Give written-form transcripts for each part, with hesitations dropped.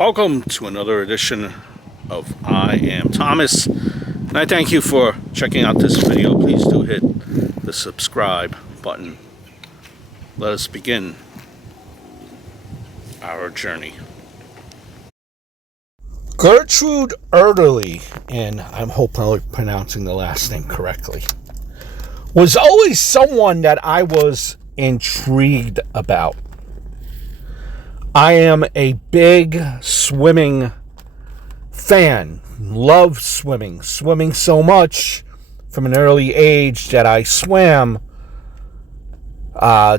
Welcome to another edition of I Am Thomas, and I thank you for checking out this video. Please do hit the subscribe button. Let us begin our journey. Gertrude Ederle, and I'm hopefully pronouncing the last name correctly, was always someone that I was intrigued about. I am a big swimming fan. Love swimming. Swimming so much from an early age that I swam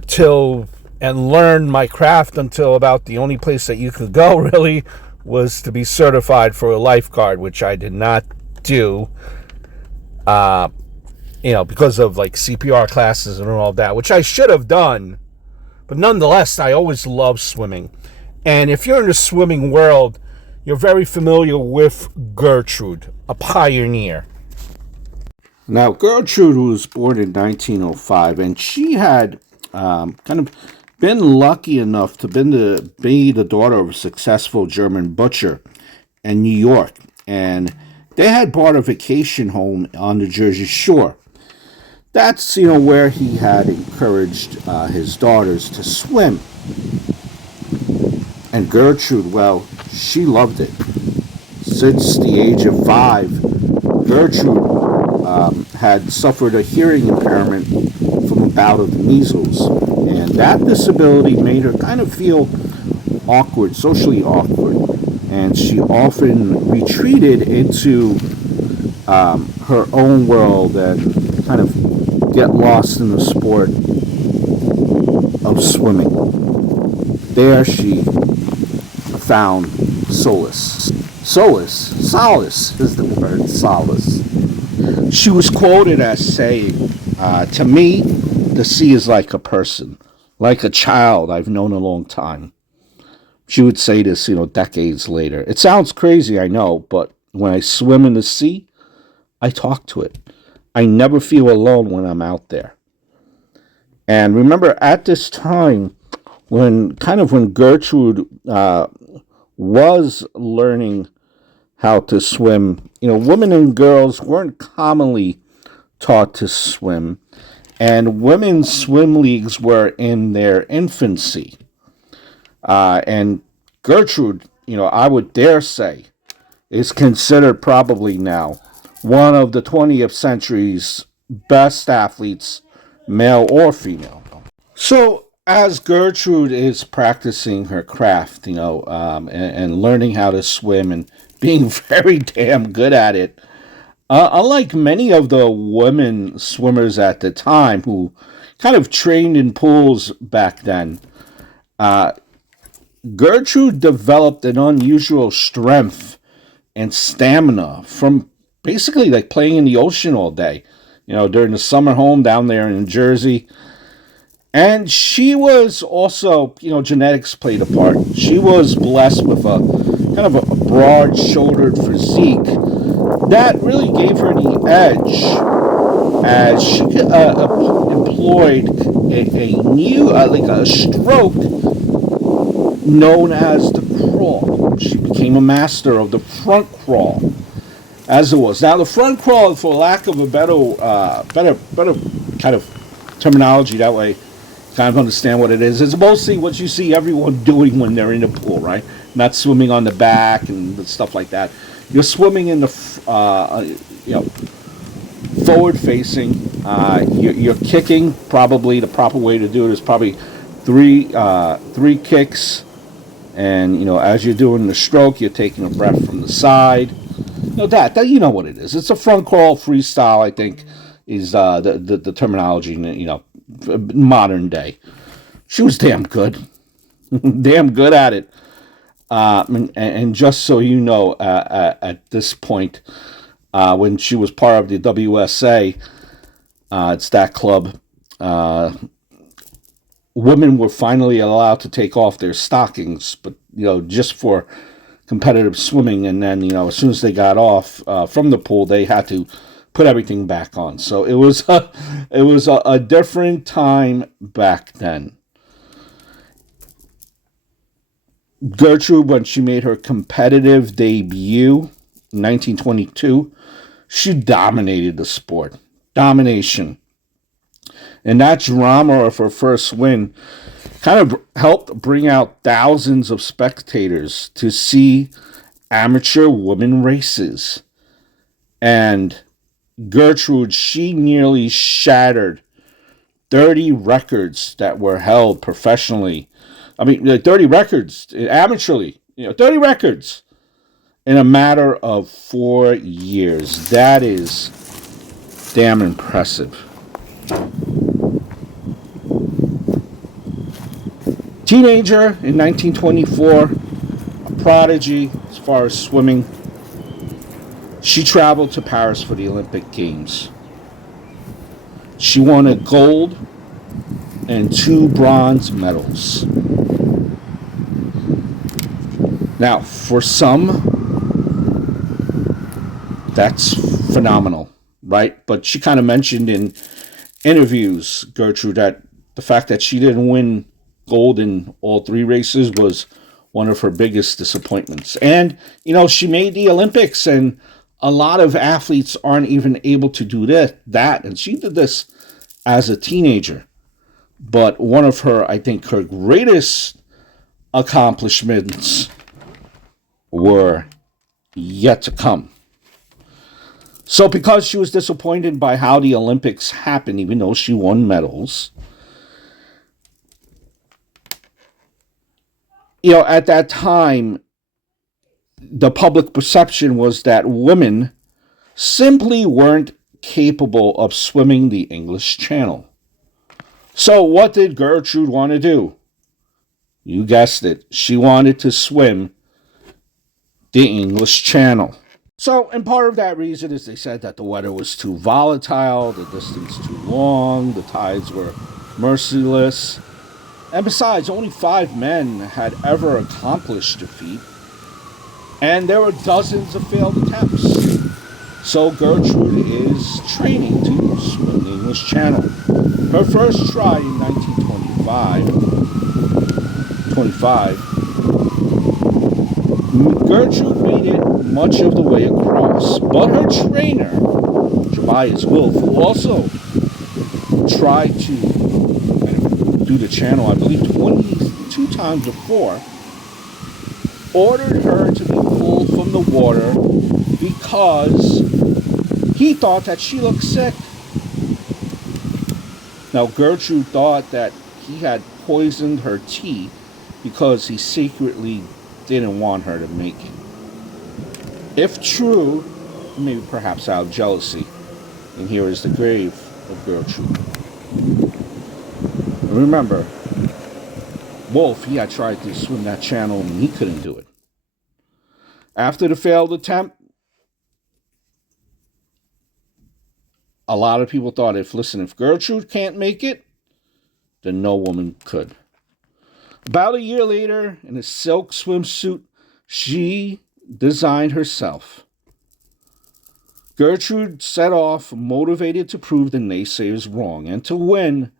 till and learned my craft until about the only place that you could go really was to be certified for a lifeguard, which I did not do. Because of like CPR classes and all that, which I should have done. But nonetheless, I always loved swimming. And if you're in the swimming world, you're very familiar with Gertrude, a pioneer. Now, Gertrude was born in 1905, and she had been lucky enough to be the daughter of a successful German butcher in New York. And they had bought a vacation home on the Jersey Shore. That's, where he had encouraged his daughters to swim. And Gertrude, well, she loved it. Since the age of 5, Gertrude had suffered a hearing impairment from a bout of the measles. And that disability made her kind of feel awkward, socially awkward. And she often retreated into her own world and kind of get lost in the sport of swimming. There she found solace. Solace is the word, solace. She was quoted as saying, to me, the sea is like a person, like a child I've known a long time. She would say this, decades later. It sounds crazy, I know, but when I swim in the sea, I talk to it. I never feel alone when I'm out there. And remember, at this time, when Gertrude was learning how to swim, women and girls weren't commonly taught to swim, and women's swim leagues were in their infancy. And Gertrude, I would dare say, is considered probably now one of the 20th century's best athletes, male or female. So, as Gertrude is practicing her craft, and learning how to swim and being very damn good at it, unlike many of the women swimmers at the time who kind of trained in pools back then, Gertrude developed an unusual strength and stamina from basically like playing in the ocean all day, during the summer home down there in Jersey. And she was also, genetics played a part. She was blessed with a kind of a broad-shouldered physique that really gave her the edge as she employed a stroke known as the crawl. She became a master of the front crawl, as it was. Now, the front crawl, for lack of a better kind of terminology that way, kind of understand what it is. It's mostly what you see everyone doing when they're in the pool, right? Not swimming on the back and stuff like that. You're swimming in the, forward facing. You're kicking. Probably the proper way to do it is probably three kicks, and as you're doing the stroke, you're taking a breath from the side. That you know what it is. It's a front crawl freestyle, I think, is the terminology. Modern day. She was damn good. Damn good at it. And just so you know, at this point, when she was part of the WSA, it's that club, women were finally allowed to take off their stockings, but, just for competitive swimming. And then, as soon as they got off from the pool, they had to put everything back on. So it was a different time back then. Gertrude, when she made her competitive debut in 1922, she dominated the sport. Domination. And that drama of her first win kind of helped bring out thousands of spectators to see amateur women races. And Gertrude, she nearly shattered 30 records that were held professionally. I mean, 30 records amateurly, 30 records in a matter of 4 years. That is damn impressive. Teenager in 1924, a prodigy as far as swimming. She traveled to Paris for the Olympic Games. She won a gold and 2 bronze medals. Now, for some, that's phenomenal, right? But she kind of mentioned in interviews, Gertrude, that the fact that she didn't win gold in all 3 races was one of her biggest disappointments. And, she made the Olympics, and a lot of athletes aren't even able to do that. And she did this as a teenager. But one of her, I think, her greatest accomplishments were yet to come. So because she was disappointed by how the Olympics happened, even though she won medals, at that time, the public perception was that women simply weren't capable of swimming the English Channel. So what did Gertrude want to do? You guessed it. She wanted to swim the English Channel. So, and part of that reason is they said that the weather was too volatile, the distance too long, the tides were merciless. And besides, only 5 men had ever accomplished the feat. And there were dozens of failed attempts. So Gertrude is training to swim the English Channel. Her first try in 1925, Gertrude made it much of the way across, but her trainer, Tobias Wolff, who also tried to do the channel, I believe 22 times before, ordered her to be pulled from the water because he thought that she looked sick. Now, Gertrude thought that he had poisoned her tea because he secretly didn't want her to make it. If true, maybe perhaps out of jealousy. And here is the grave of Gertrude. Remember, Wolff, he had tried to swim that channel and he couldn't do it. After the failed attempt, a lot of people thought, if Gertrude can't make it, then no woman could. About a year later, in a silk swimsuit she designed herself, Gertrude set off motivated to prove the naysayers wrong and to win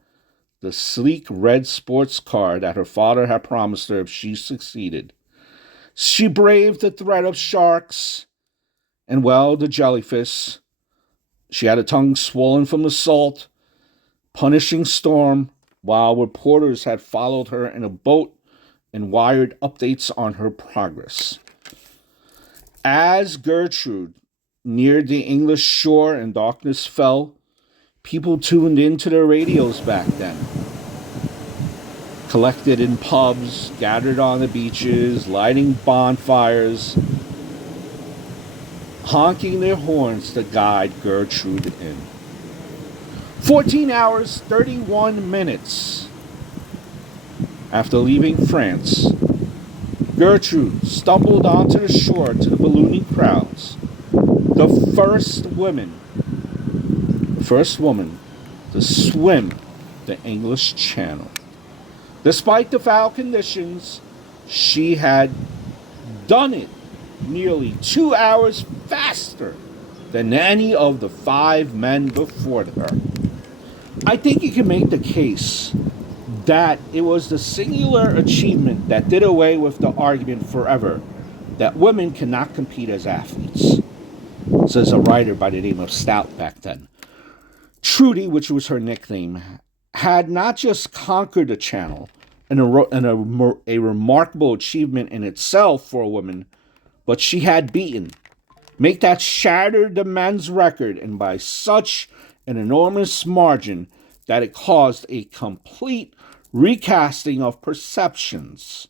the sleek red sports car that her father had promised her if she succeeded. She braved the threat of sharks and, the jellyfish. She had a tongue swollen from the salt, punishing storm, while reporters had followed her in a boat and wired updates on her progress. As Gertrude neared the English shore and darkness fell, people tuned into their radios back then. Collected in pubs, gathered on the beaches, lighting bonfires, honking their horns to guide Gertrude in. 14 hours, 31 minutes after leaving France, Gertrude stumbled onto the shore to the ballooning crowds. The first woman to swim the English Channel. Despite the foul conditions, she had done it nearly 2 hours faster than any of the 5 men before her. I think you can make the case that it was the singular achievement that did away with the argument forever that women cannot compete as athletes, says a writer by the name of Stout back then. Trudy, which was her nickname, had not just conquered the channel, a remarkable achievement in itself for a woman, but she had beaten. Make that shattered the men's record, and by such an enormous margin that it caused a complete recasting of perceptions.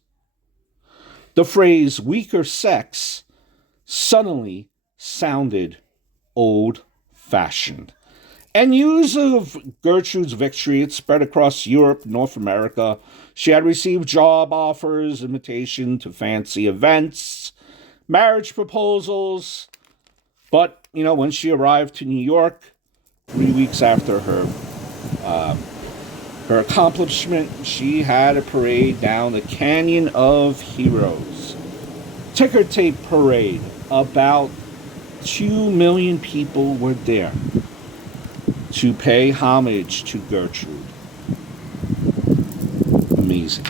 The phrase weaker sex suddenly sounded old fashioned. And news of Gertrude's victory had spread across Europe, North America. She had received job offers, invitation to fancy events, marriage proposals. But, when she arrived to New York, 3 weeks after her accomplishment, she had a parade down the Canyon of Heroes. Ticker tape parade. About 2 million people were there to pay homage to Gertrude. Amazing.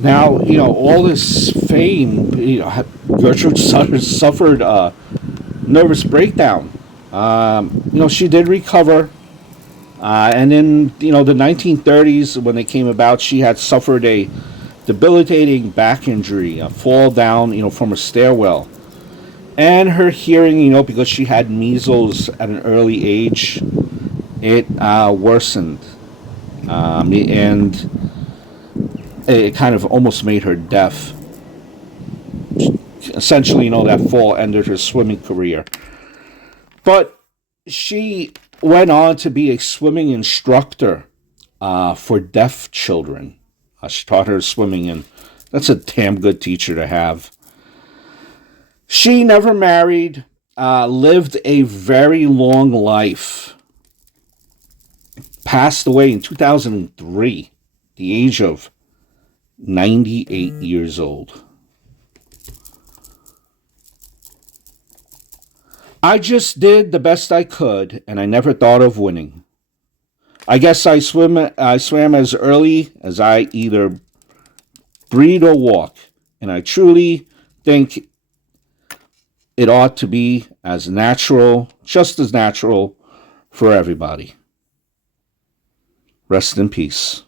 Now, all this fame, Gertrude suffered a nervous breakdown. She did recover. And in, the 1930s, when they came about, she had suffered a debilitating back injury, a fall down, from a stairwell. And her hearing, because she had measles at an early age, it worsened. And it kind of almost made her deaf. Essentially, that fall ended her swimming career. But she went on to be a swimming instructor for deaf children. She taught her swimming, and that's a damn good teacher to have. She never married, lived a very long life, passed away in 2003, the age of 98 years old. I just did the best I could, and I never thought of winning. I guess I swam as early as I either breathe or walk, and I truly think it ought to be as natural, just as natural, for everybody. Rest in peace.